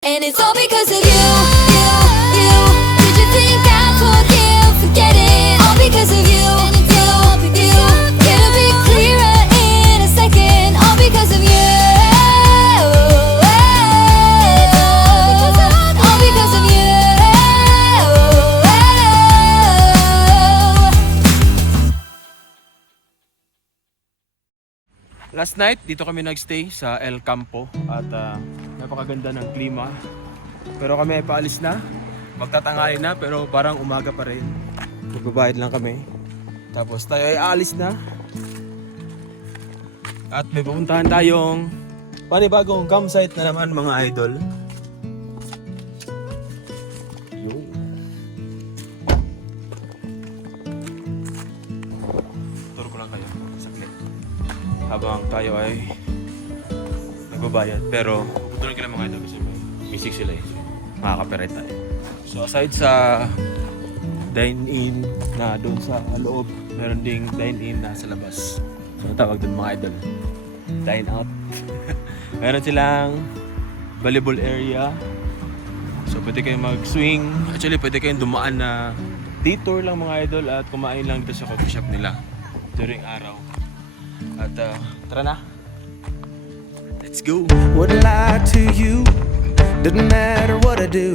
And it's all because of you, you. Did you think I'd forget it? All because of you, you. It'll be clearer in a second. All because of you. All because of you. Last night, dito kami nagstay sa El Campo at napakaganda ng klima. Pero kami ay paalis na. Magtatanghali na pero parang umaga pa rin. Magbabayad lang kami. Tapos tayo ay aalis na. At may pupuntahan tayong panibagong campsite na naman mga idol. Yo. Turo ko lang kayo. Saglit. Habang tayo ay nagbabayad. Pero puputulan ko lang mga idol kasi may music sila eh. So, makaka-copyright tayo. So aside sa dine-in na doon sa loob, meron ding dine-in na sa labas. So ang tawag doon mga idol, dine-out. Meron silang volleyball area. So pwede kayong mag-swing. Actually pwede kayong dumaan na detour lang mga idol at kumain lang dito sa coffee shop nila during araw. At tara na. Let's go. Wouldn't lie to you, doesn't matter what I do.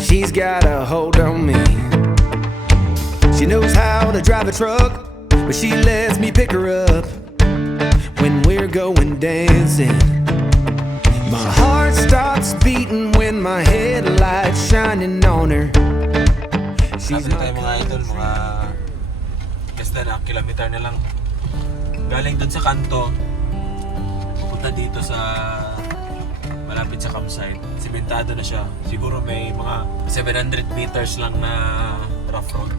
She's got a hold on me. She knows how to drive a truck, but she lets me pick her up when we're going dancing. My heart stops beating when my headlights shining on her. She's Nasa tayo mga idol, mga less than a kilometer na lang. Galing dun sa kanto, punta dito sa malapit sa campsite. Sementado na siya. Siguro may mga 700 meters lang na rough road.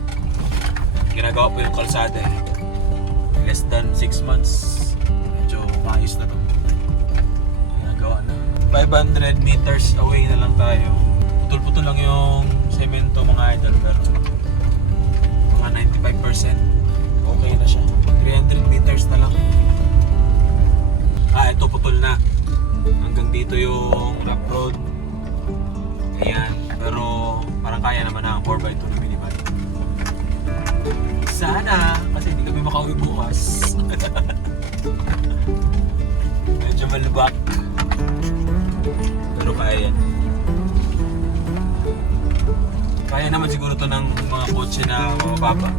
Ginagawa po yung kalsada eh. Less than 6 months. Medyo maayos na to. Ginagawa na. 500 meters away na lang tayo. Putol-putol lang yung semento mga idol. Pero mga 95% okay na siya. 300 meters na lang. Ito putol na. Hanggang dito yung rough road. Ayan. Pero parang kaya naman ang 4x2 na minivan. Sana, kasi hindi kami makauwi bukas. Medyo malubak. Pero kaya yan. Kaya naman siguro to ng mga kotse na mababa.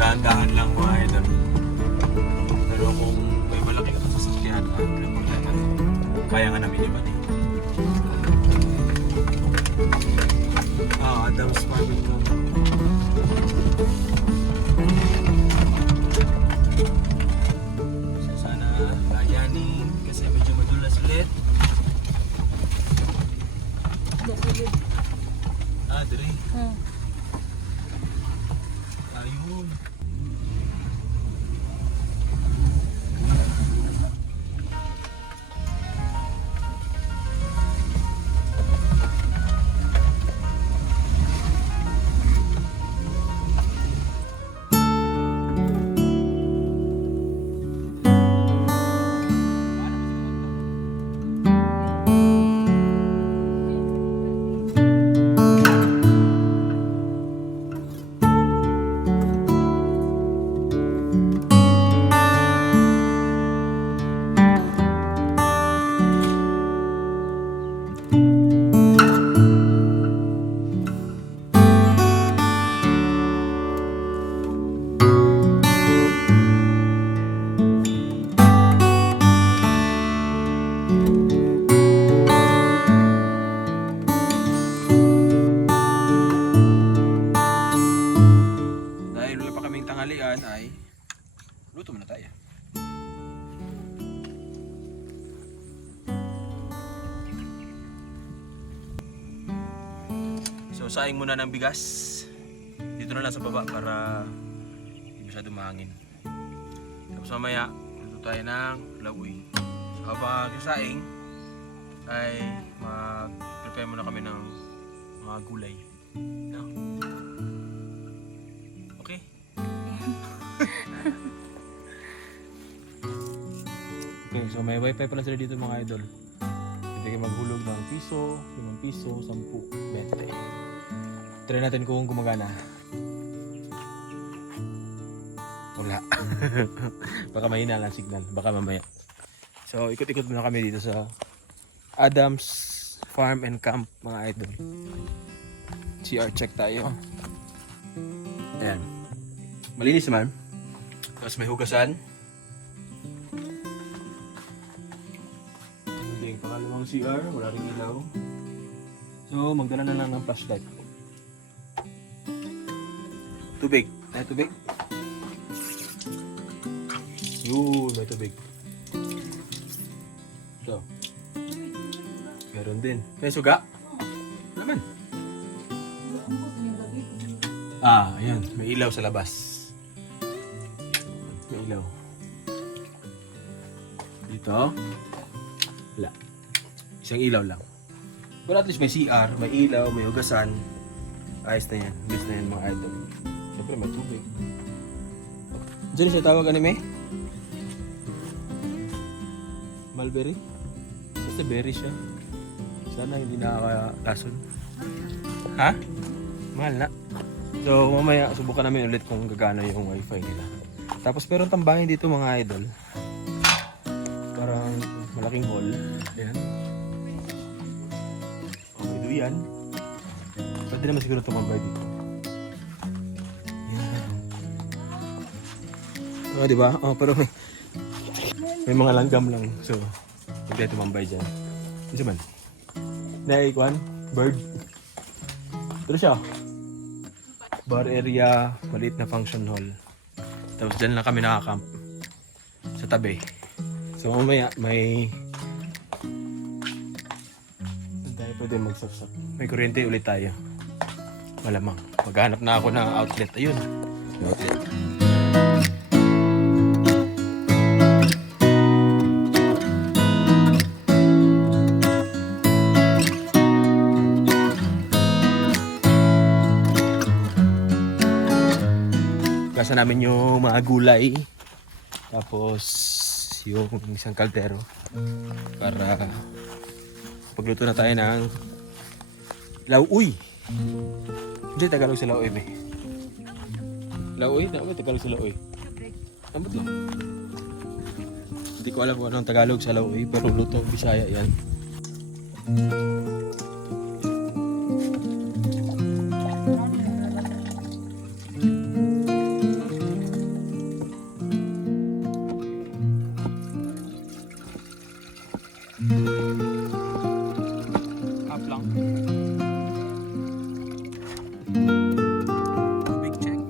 Dahan-dahan lang mga idol. Pero kung may malaki ka sa sasakyan, kaya nga namin yung bati. Adam's Farming Club. So sana kayanin kasi medyo madulas ulit. Dire. Ayun. Tanghalian ay luto muna tayo. So saing muna ng bigas dito na lang sa baba para hindi masyadong mahangin. Tapos mamaya luto tayo ng lawoy. So habang saing ay mag-prepare muna kami ng mga gulay. No? Okay? Okay, so may wifi pala sila dito mga idol. Pwede Pwede kayo maghulog ng piso, 5 piso, 10, 20. Try natin kung gumagana. Wala. Baka mahina lang signal. Baka mamaya. So, ikot-ikot muna kami dito sa Adams Farm and Camp, mga idol. CR check tayo. Ayan. Malinis naman. Tapos may hugasan. Hindi yung pangalawang CR. Wala rin ilaw. So, magdala na lang ng flashlight. Tubig. Ay, tubig. Yun, may tubig. Ito. Meron din. May suga? Naman. Ayan. May ilaw sa labas. May ilaw. Dito. Wala. Isang ilaw lang. Pero at least may CR, may ilaw, may hugasan. Ayos na yan. Bilis na yan mga idol. Siyempre may tubig. Diyan siya tawag anime? Mulberry? Basta berry siya. Sana hindi nakakalason. Ha? Mahal na. So mamaya subukan namin ulit kung gagana yung wifi nila. Tapos pero tambahin dito mga idol. Parang malaking hall. Ayan. Okay, duyan. Pwede naman siguro tumambay dito. Ayan. Oh, diba? Oh, pero may mga langgam lang. So, huwag tayo tumambay dyan. Isa man. Naikwan? Bird. Pero siya. Bar area, maliit na function hall. Tapos dyan lang kami nakakamp. Sa tabi. So mamaya may... Saan tayo pwede magsapsap? May kuryente ulit tayo. Malamang. Maghanap na ako ng outlet. Ayun. Outlet. Gasa namin yung mga gulay. Tapos yung isang kaldero. Para pagluto na tayo ng lauoy. Hindi Tagalog sa lauoy eh. Lauoy? Ano Tagalog sa lauoy? Ano to? Hindi ko alam kung anong Tagalog sa lauoy. Pero luto Bisaya yan. Up lang. Big check.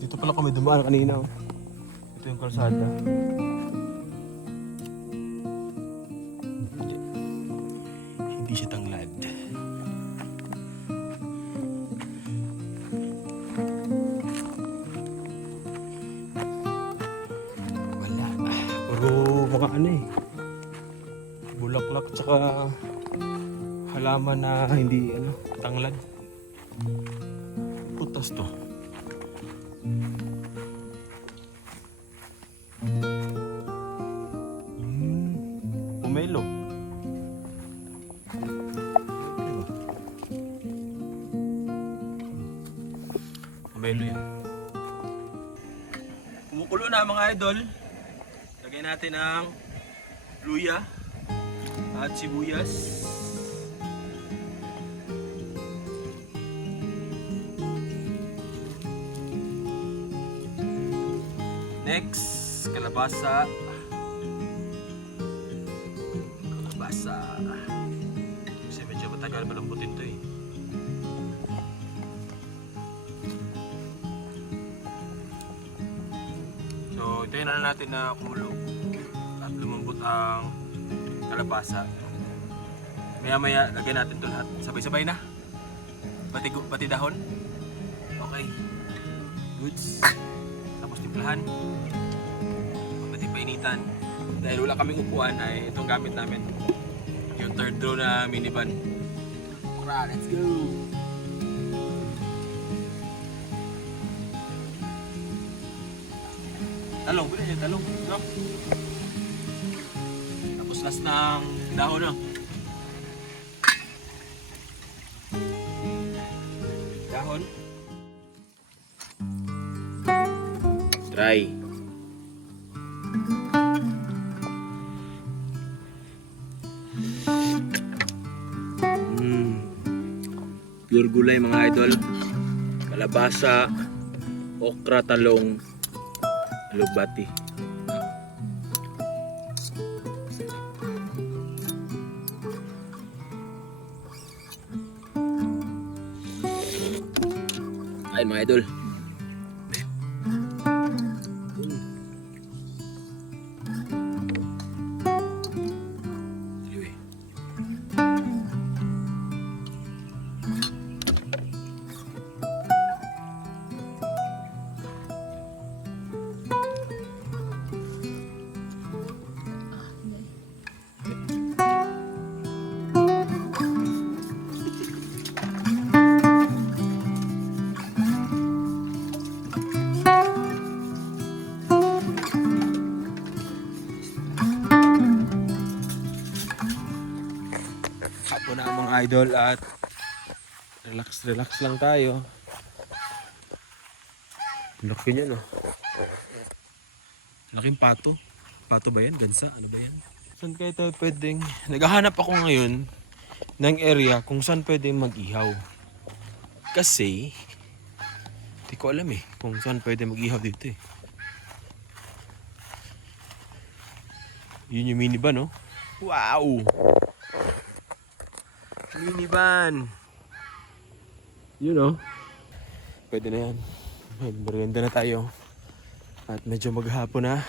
Dito pala kami dumaan kanina. Ito yung kalsada. Hindi siya tanglad. Wala. Puro mga ano eh. Bulaklak tsaka halaman na hindi ano, tanglad. Putas to. Pomelo. Pomelo yan. Kumukulo na mga idol. Lagay natin ang luya at sibuyas. Next, kalabasa. Kasi medyo matagal malambutin to eh. So, ito na natin na kumulo at lumambot ang kalabasa. Maya-maya, lagyan natin ito lahat. Sabay-sabay na. Pati dahon. Okay. Goods. Tapos timplahan. Pati painitan. Dahil wala kaming upuan ay itong gamit namin. Yung third row na minivan. Tara, let's go! Talong, pwede siya talong. No? Tapos last ng dahon no? Dahon. Try. Pure gulay mga idol. Kalabasa, okra, talong, alugbati. Ay mga idol. Anyway. Hapon na mga idol at relax lang tayo. Laki niya no. Laking pato. Pato ba yan? Gansa? Ano ba yan? Saan kayo tayo pwedeng... Naghahanap ako ngayon ng area kung saan pwedeng mag-ihaw. Kasi hindi ko alam kung saan pwede mag-ihaw dito Yun yung minivan no? Wow! Minivan! Yun know? Pwede na yan. Merienda na tayo. At medyo maghapon na.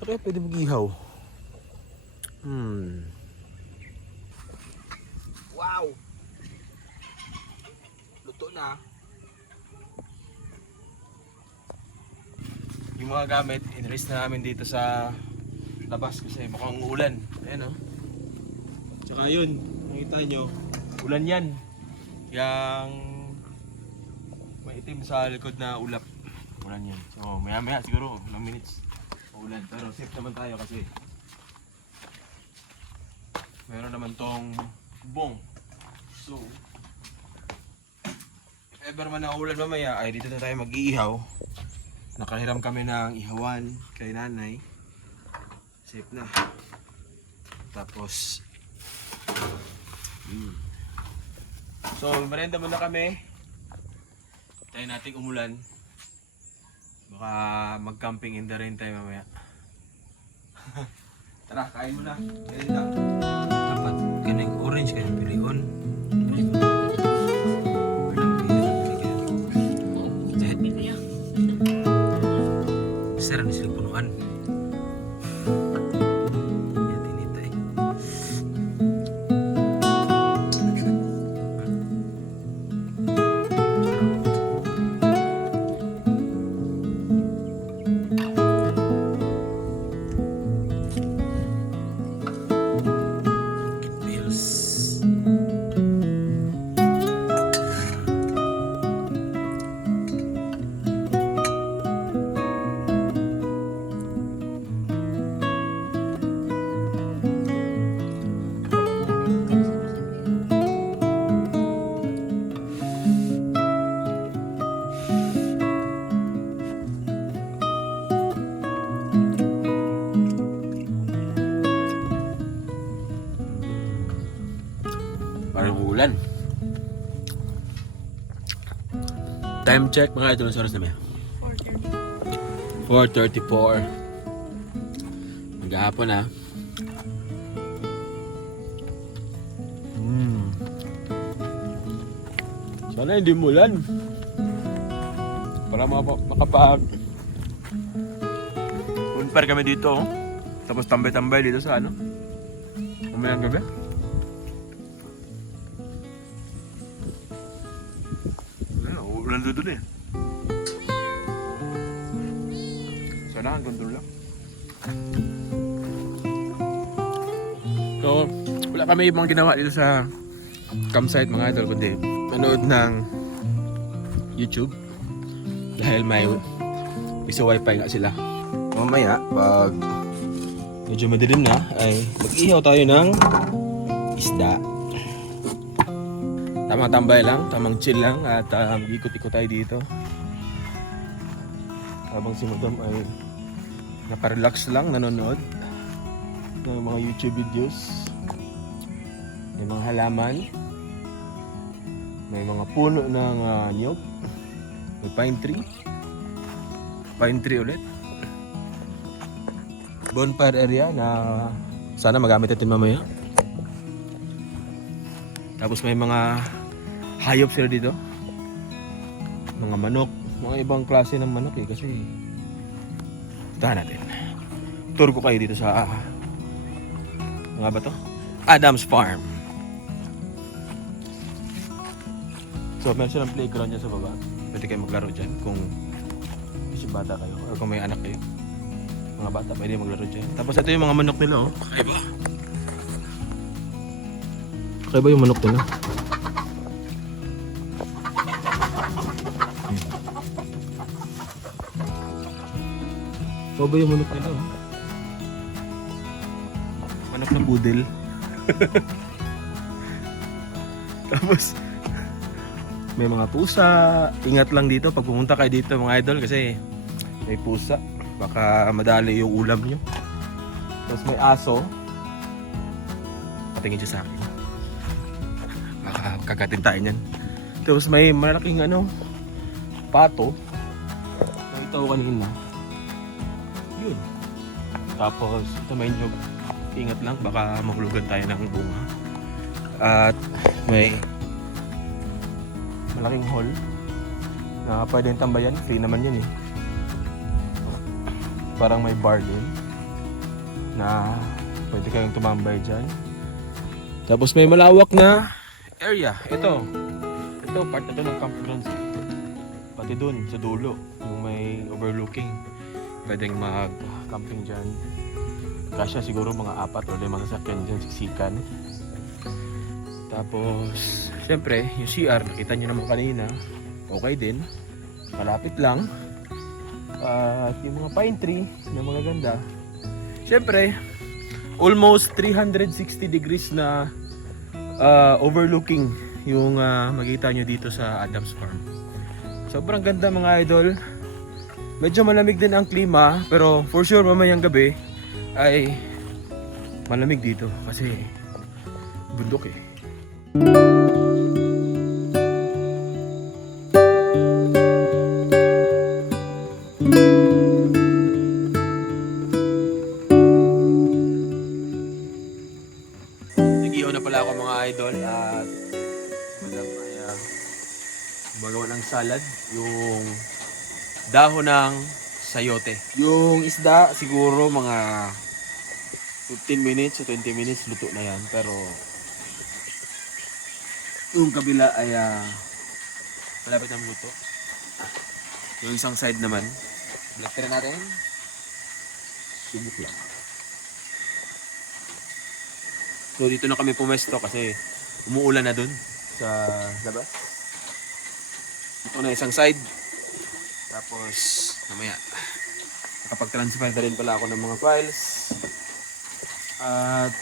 So kaya pwede mag-ihaw. Wow! Luto na. Yung mga gamit, inalis na namin dito sa labas kasi mukhang ulan. Ayan Tsaka yun, nakita nyo, ulan yan. Yang may itim sa likod na ulap. Ulan yan. So maya siguro, ilang minutes ulan. Pero safe naman tayo kasi meron naman tong bong. So if ever man na ulan mamaya ay dito na tayo mag-iihaw. Nakahiram kami ng ihawan kay nanay. Safe na. Tapos so merienda muna kami. Tayo nating umulan. Baka mag-camping in the rain tayo mamaya. Tara, kain muna. Merienda. Dapat kaning orange kayong pilion. Sir, ano silang punuan? Parang ulan. Time check mga idol, oras na ba? 4:34. Maghapon na. Sana hindi mulan. Para makapag unper kami dito. Tapos tambay-tambay dito sa ano? Umayang gabi. Ulan doon Sana hanggang doon lang. So, wala kami ibang ginawa dito sa campsite mga idol, kundi manood ng YouTube dahil may piso wifi nga sila. Mamaya pag medyo madilim na ay mag-ihaw tayo ng isda. Tamang tambay lang, tamang chill lang at mag-ikot-ikot tayo dito habang si Madam ay naparelax lang nanonood ng mga YouTube videos. May mga halaman, may mga puno ng niyog, may pine tree ulit, bonfire area na sana magamit natin mamaya. Tapos may mga hayop sila dito, mga manok, mga ibang klase ng manok kasi puntahan natin. Tour ko kayo dito sa mga ba to? Adams Farm. So meron silang playground dyan sa baba. Pwede kayo maglaro dyan kung isip bata kayo o kung may anak kayo. Mga bata pwede maglaro dyan. Tapos ito yung mga manok nila oh. Kakaiba. Kakaiba yung manok nila. Kakaiba yung manok nila oh. Manok na poodle. Tapos may mga pusa. Ingat lang dito pag pumunta kayo dito mga idol kasi may pusa. Baka madali yung ulam nyo. Tapos may aso. Patingin siya sa akin. Baka kagatin tayo nyan. Tapos may malaking pato. Nakita ko kanina. Yun. Tapos ito may nyog. Ingat lang baka mahulugan tayo ng bunga. At may malaking hall na pwedeng tambayan. Free naman yun eh. Parang may bar din na pwede kayong tumambay dyan. Tapos may malawak na area. Ito part na ito ng campgrounds. Pati dun sa dulo yung may overlooking. Pwedeng mag-camping dyan. Kasya siguro mga 4 o 5 sasakyan dyan, siksikan. Tapos syempre yung CR nakita nyo naman kanina, okay din, malapit lang. At yung mga pine tree na mga ganda. Syempre almost 360 degrees na overlooking yung makita nyo dito sa Adams Farm. Sobrang ganda mga idol. Medyo malamig din ang klima, pero for sure mamayang gabi ay malamig dito kasi bundok eh. Nag-ihaw na pala ako mga idol at Madam ay gumagawa ng salad, yung dahon ng sayote. Yung isda siguro mga 15 minutes o 20 minutes luto na yan, pero yung kabila ay malapit ng luto. Yung isang side naman, blaster natin. Subok lang. So dito na kami pumesto kasi umuulan na dun sa labas. Ito na isang side. Tapos mamaya nakapag-transfer na rin pala ako ng mga files. At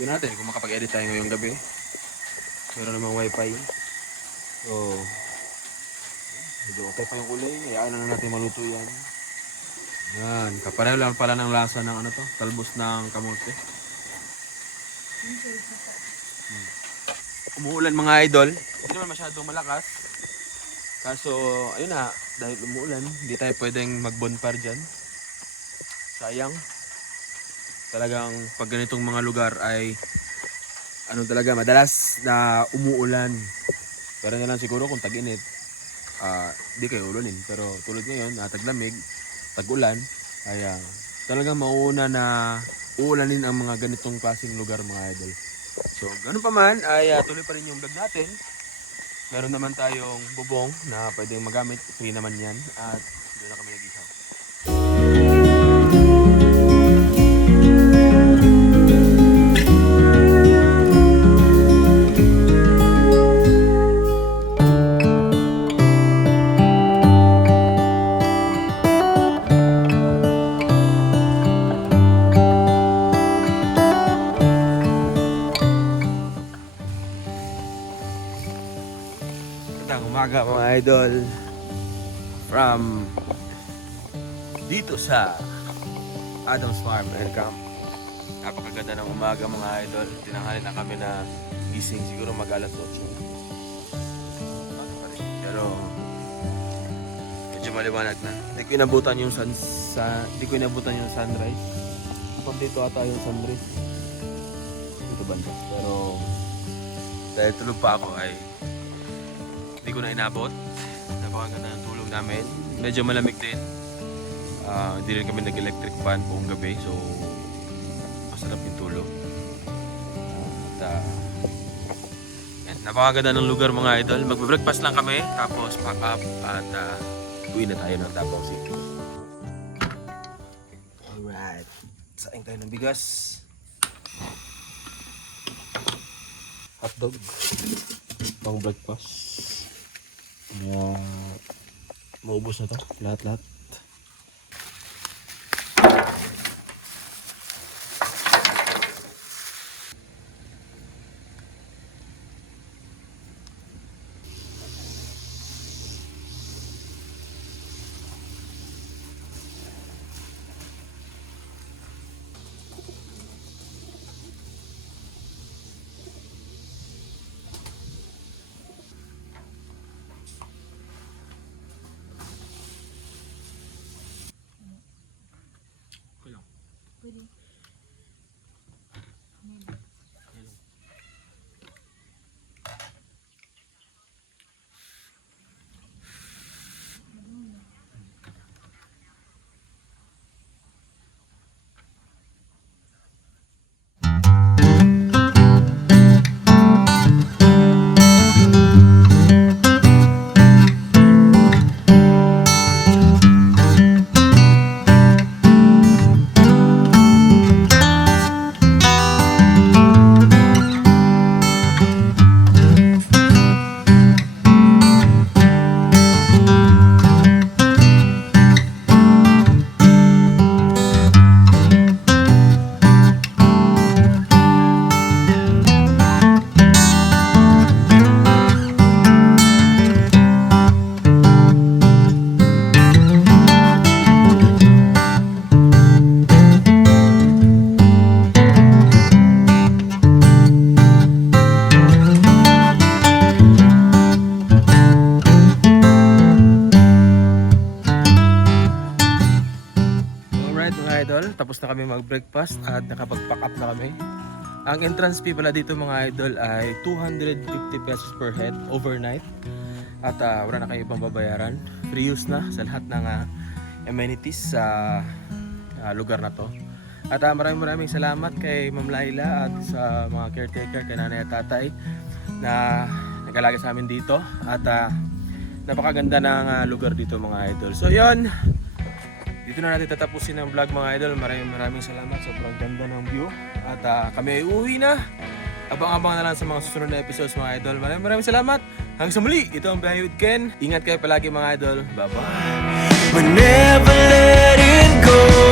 yun natin kung makapag-edit tayo ngayong gabi. Meron namang wifi. So medyo okay pa yung kulay. Hayaan na natin maluto yan. Yan. Kapareho lang pala ng lasa ng talbos ng kamote. Umuulan mga idol. Hindi naman masyadong malakas. Kaso ayun na, dahil umuulan, hindi tayo pwedeng mag-bonfire dyan. Sayang. Talagang pag ganitong mga lugar ay talaga madalas na umuulan. Pero na lang siguro kung tag-init, di kayo ulanin. Pero tulad ngayon, taglamig, tag-ulan, ay talagang mauuna na uulanin ang mga ganitong klaseng lugar mga idol. So ganun pa man, ay tuloy pa rin yung vlog natin. Meron naman tayong bubong na pwedeng magamit, free naman yan. At doon na kami nag-isaw. Magandang umaga mga idol. From dito sa Adams Farm and Camp. Napakaganda ng umaga mga idol. Tinanghali na kami na gising, siguro mag alas 8. Pero medyo maliwanag na. Hindi ko inabutan yung sunrise. Kapag dito ata yung sunrise. Dito banda. Pero dahil tulog pa ako ay hindi ko na inabot. Napakaganda ng tulog namin. Medyo malamig din. Hindi rin kami nag-electric fan buong gabi. So masarap yung tulog. Yan, napakaganda ng lugar mga idol. Magbe-breakfast lang kami. Tapos pack up at uwi na tayo ng Davao City. Alright. Saing tayo ng bigas. Hotdog. Pang breakfast. Maubos na to. Lahat-lahat. Tapos na kami mag-breakfast at nakapag-pack up na kami. Ang entrance fee pala dito mga idol ay 250 pesos per head overnight. At wala na kayo ibang babayaran. Free use na sa lahat ng amenities sa lugar na to. At maraming salamat kay Ma'am Laila at sa mga caretaker, kay nanay at tatay na nag-alaga sa amin dito. At napakaganda ng lugar dito mga idol. So yon, dito na natin tatapusin ang vlog mga idol. Maraming salamat. Sobrang ganda ng view. At kami ay uwi na. Abang-abang na lang sa mga susunod na episodes mga idol. Maraming salamat. Hanggang sa muli. Ito ang Biyahe with Ken. Ingat kayo palagi mga idol. Bye-bye. We're never letting go.